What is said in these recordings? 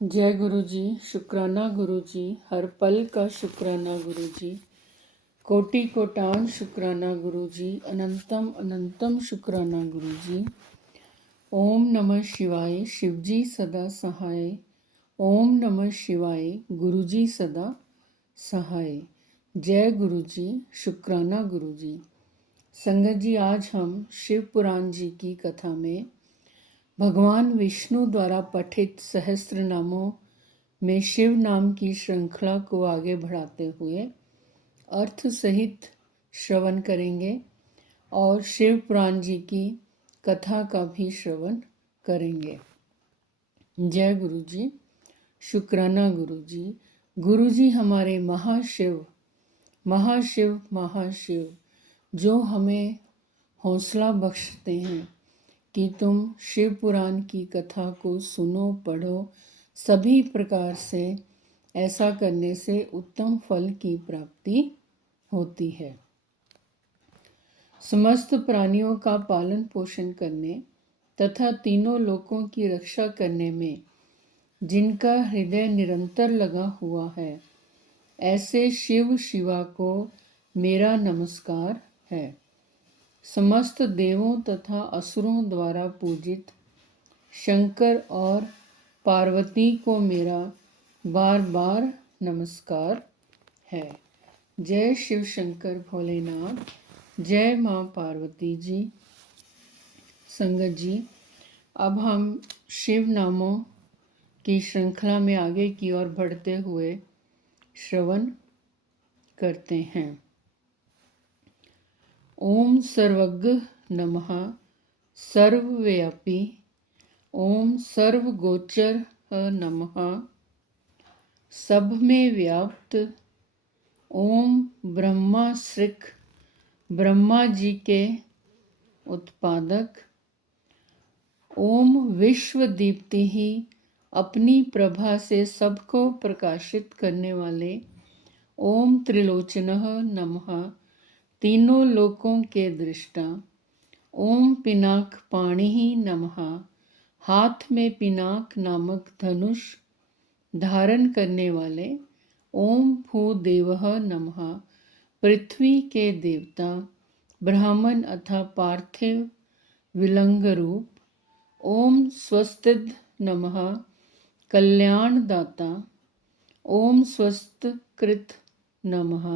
जय गुरु जी। शुक्राना गुरु जी, हर पल का शुक्राना गुरु जी, कोटि कोटान शुक्राना गुरु जी, अनंतम अनंतम शुक्राना गुरु जी। ओम नमः शिवाय, शिवजी सदा सहाय। ओम नमः शिवाय, गुरु जी सदा सहाय। जय गुरु जी, शुक्राना गुरु जी। संगत जी, आज हम शिव पुराण जी की कथा में भगवान विष्णु द्वारा पठित सहस्त्र नामों में शिव नाम की श्रृंखला को आगे बढ़ाते हुए अर्थ सहित श्रवण करेंगे और शिव पुराण जी की कथा का भी श्रवण करेंगे। जय गुरु जी, शुक्राना गुरु जी। गुरु जी हमारे महाशिव महाशिव महाशिव, जो हमें हौसला बख्शते हैं कि तुम शिव पुराण की कथा को सुनो, पढ़ो। सभी प्रकार से ऐसा करने से उत्तम फल की प्राप्ति होती है। समस्त प्राणियों का पालन पोषण करने तथा तीनों लोकों की रक्षा करने में जिनका हृदय निरंतर लगा हुआ है, ऐसे शिव शिवा को मेरा नमस्कार है। समस्त देवों तथा असुरों द्वारा पूजित शंकर और पार्वती को मेरा बार बार नमस्कार है। जय शिव शंकर भोलेनाथ, जय माँ पार्वती जी। संगत जी, अब हम शिव नामों की श्रृंखला में आगे की ओर बढ़ते हुए श्रवण करते हैं। ओम सर्वज्ञ नमः, सर्वव्यापी। ओम सर्वगोचर नमः, सब में व्याप्त। ओम ब्रह्माश्रिक, ब्रह्मा जी के उत्पादक। ओम विश्व दीप्ति ही, अपनी प्रभा से सबको प्रकाशित करने वाले। ओम त्रिलोचनः नमः, तीनों लोकों के दृष्टा। ओम पिनाक पाणिहि नमः, हाथ में पिनाक नामक धनुष धारण करने वाले। ओम भूदेवः नमः, पृथ्वी के देवता, ब्राह्मण अथा पार्थिव विलंग रूप। ओम स्वस्तिद नमः, कल्याणदाता। ओम स्वस्तकृत नमः,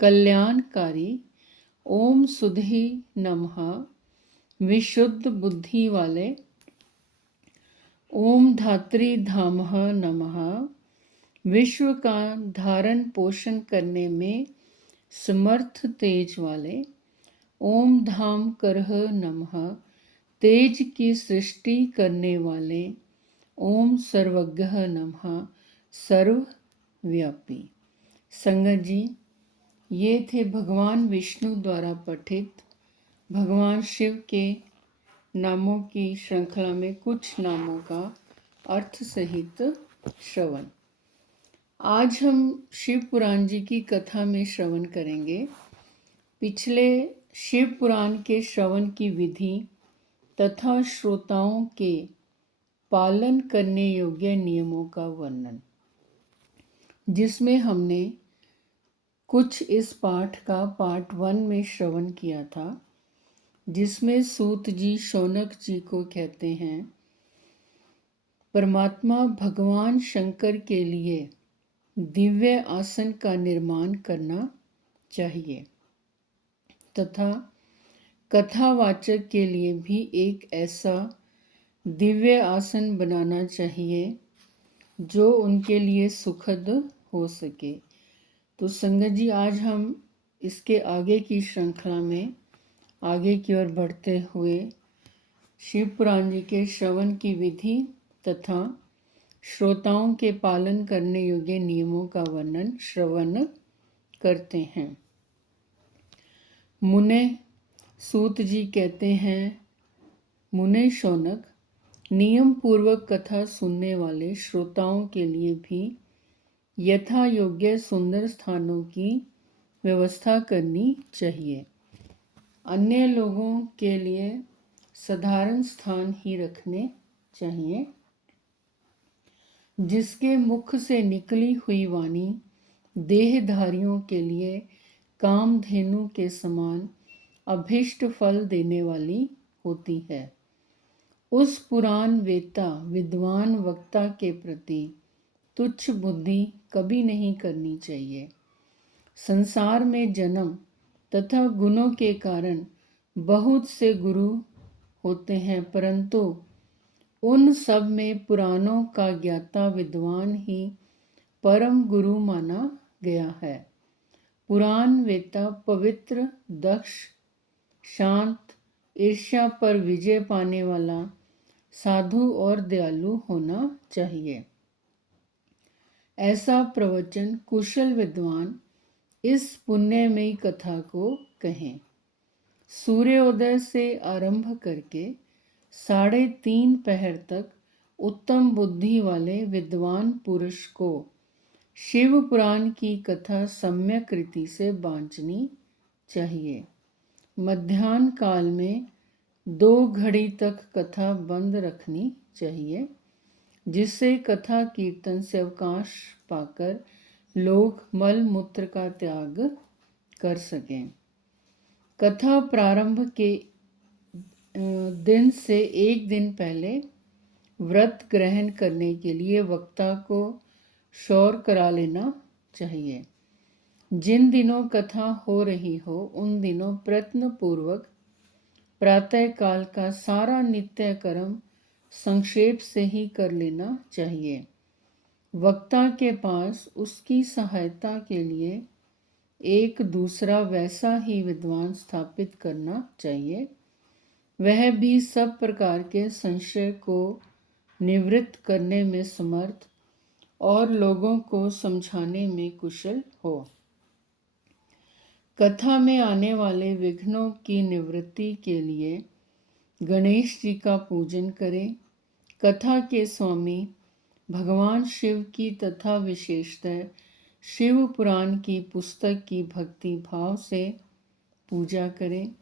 कल्याणकारी। ओम सुधि नमः, विशुद्ध बुद्धि वाले। ओम धात्री धामः नमः, विश्व का धारण पोषण करने में समर्थ तेज वाले। ओम धाम करह नमः, तेज की सृष्टि करने वाले। ओम सर्वज्ञः नमः, सर्वव्यापी। संगत जी, ये थे भगवान विष्णु द्वारा पठित भगवान शिव के नामों की श्रृंखला में कुछ नामों का अर्थ सहित श्रवण। आज हम शिव पुराण जी की कथा में श्रवण करेंगे पिछले शिव पुराण के श्रवण की विधि तथा श्रोताओं के पालन करने योग्य नियमों का वर्णन, जिसमें हमने कुछ इस पाठ का पार्ट 1 में श्रवण किया था, जिसमें सूत जी शौनक जी को कहते हैं परमात्मा भगवान शंकर के लिए दिव्य आसन का निर्माण करना चाहिए तथा कथावाचक के लिए भी एक ऐसा दिव्य आसन बनाना चाहिए जो उनके लिए सुखद हो सके। तो संगत जी, आज हम इसके आगे की श्रृंखला में आगे की ओर बढ़ते हुए शिव पुराण जी के श्रवण की विधि तथा श्रोताओं के पालन करने योग्य नियमों का वर्णन श्रवण करते हैं। मुने सूत जी कहते हैं, मुने शौनक, नियम पूर्वक कथा सुनने वाले श्रोताओं के लिए भी यथा योग्य सुंदर स्थानों की व्यवस्था करनी चाहिए। अन्य लोगों के लिए साधारण स्थान ही रखने चाहिए। जिसके मुख से निकली हुई वाणी देहधारियों के लिए कामधेनु के समान अभीष्ट फल देने वाली होती है। उस पुराण वेता विद्वान वक्ता के प्रति तुच्छ बुद्धि कभी नहीं करनी चाहिए। संसार में जन्म तथा गुणों के कारण बहुत से गुरु होते हैं, परंतु उन सब में पुराणों का ज्ञाता विद्वान ही परम गुरु माना गया है। पुराण वेता पवित्र, दक्ष, शांत, ईर्ष्या पर विजय पाने वाला, साधु और दयालु होना चाहिए। ऐसा प्रवचन कुशल विद्वान इस पुण्यमयी कथा को कहें। सूर्योदय से आरंभ करके 3:30 पहर तक उत्तम बुद्धि वाले विद्वान पुरुष को शिव पुराण की कथा सम्यक रीति से बांचनी चाहिए। मध्याह्न काल में 2 घड़ी तक कथा बंद रखनी चाहिए, जिससे कथा कीर्तन से अवकाश पाकर लोग मल मूत्र का त्याग कर सकें। कथा प्रारंभ के दिन से 1 दिन पहले व्रत ग्रहण करने के लिए वक्ता को शौर करा लेना चाहिए। जिन दिनों कथा हो रही हो उन दिनों प्रयत्न पूर्वक प्रातः काल का सारा नित्य कर्म संक्षेप से ही कर लेना चाहिए। वक्ता के पास उसकी सहायता के लिए एक दूसरा वैसा ही विद्वान स्थापित करना चाहिए, वह भी सब प्रकार के संशय को निवृत्त करने में समर्थ और लोगों को समझाने में कुशल हो। कथा में आने वाले विघ्नों की निवृत्ति के लिए गणेश जी का पूजन करें। कथा के स्वामी भगवान शिव की तथा विशेषतः शिव पुराण की पुस्तक की भक्ति भाव से पूजा करें।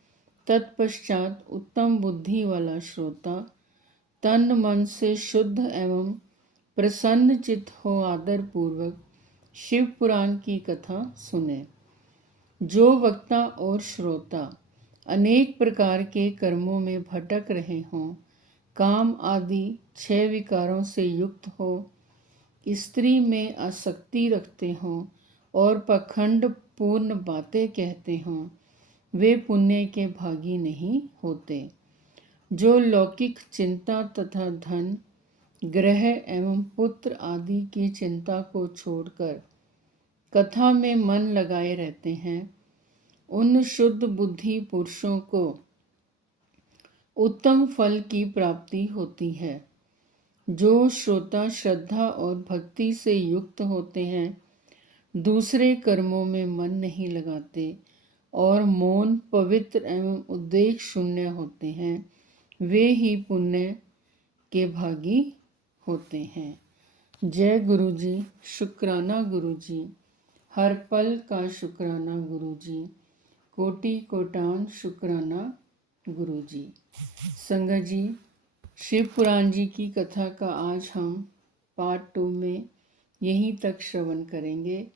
तत्पश्चात उत्तम बुद्धि वाला श्रोता तन मन से शुद्ध एवं प्रसन्न चित्त हो आदर पूर्वक शिव पुराण की कथा सुने। जो वक्ता और श्रोता अनेक प्रकार के कर्मों में भटक रहे हों, काम आदि 6 विकारों से युक्त हो, स्त्री में आसक्ति रखते हों और पाखंड पूर्ण बातें कहते हों, वे पुण्य के भागी नहीं होते। जो लौकिक चिंता तथा धन, ग्रह एवं पुत्र आदि की चिंता को छोड़कर कथा में मन लगाए रहते हैं, उन शुद्ध बुद्धि पुरुषों को उत्तम फल की प्राप्ति होती है। जो श्रोता श्रद्धा और भक्ति से युक्त होते हैं, दूसरे कर्मों में मन नहीं लगाते और मौन, पवित्र एवं उद्वेग शून्य होते हैं, वे ही पुण्य के भागी होते हैं। जय गुरु जी, शुक्राना गुरु जी, हर पल का शुक्राना गुरु जी, कोटि कोटान शुक्राना गुरु जी। संगत जी, शिव पुराण जी की कथा का आज हम पार्ट 2 में यहीं तक श्रवण करेंगे।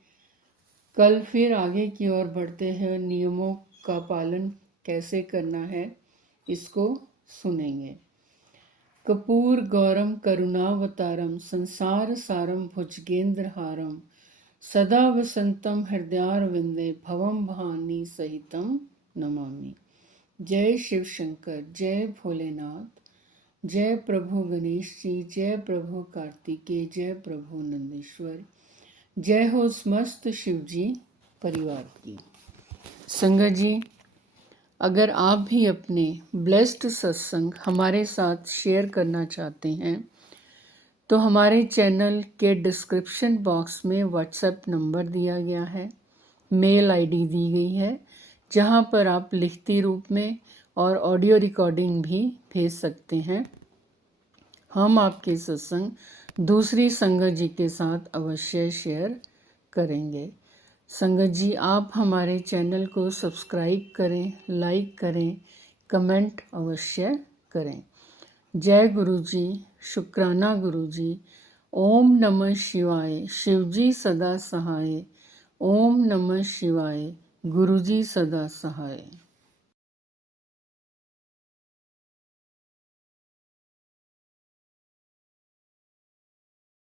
कल फिर आगे की ओर बढ़ते हैं, नियमों का पालन कैसे करना है इसको सुनेंगे। कपूर गौरम करुणावतारम संसार सारम भुजगेंद्रहारम सदा वसंतम हृदयारविंदे भवम भवानी सहितम नमामि। जय शिव शंकर, जय भोलेनाथ, जय प्रभु गणेश जी, जय प्रभु कार्तिकेय, जय प्रभु नंदीश्वर, जय हो समस्त शिव जी परिवार की। संगत जी, अगर आप भी अपने ब्लेस्ड सत्संग हमारे साथ शेयर करना चाहते हैं तो हमारे चैनल के डिस्क्रिप्शन बॉक्स में व्हाट्सएप नंबर दिया गया है, मेल आईडी दी गई है, जहां पर आप लिखती रूप में और ऑडियो रिकॉर्डिंग भी भेज सकते हैं। हम आपके सत्संग दूसरी संगत जी के साथ अवश्य शेयर करेंगे। संगत जी, आप हमारे चैनल को सब्सक्राइब करें, लाइक करें, कमेंट अवश्य करें। जय गुरु जी, शुक्राना गुरु जी, ओम नमः शिवाय, शिवजी सदा सहाय। ओम नमः शिवाय, गुरुजी सदा सहाय।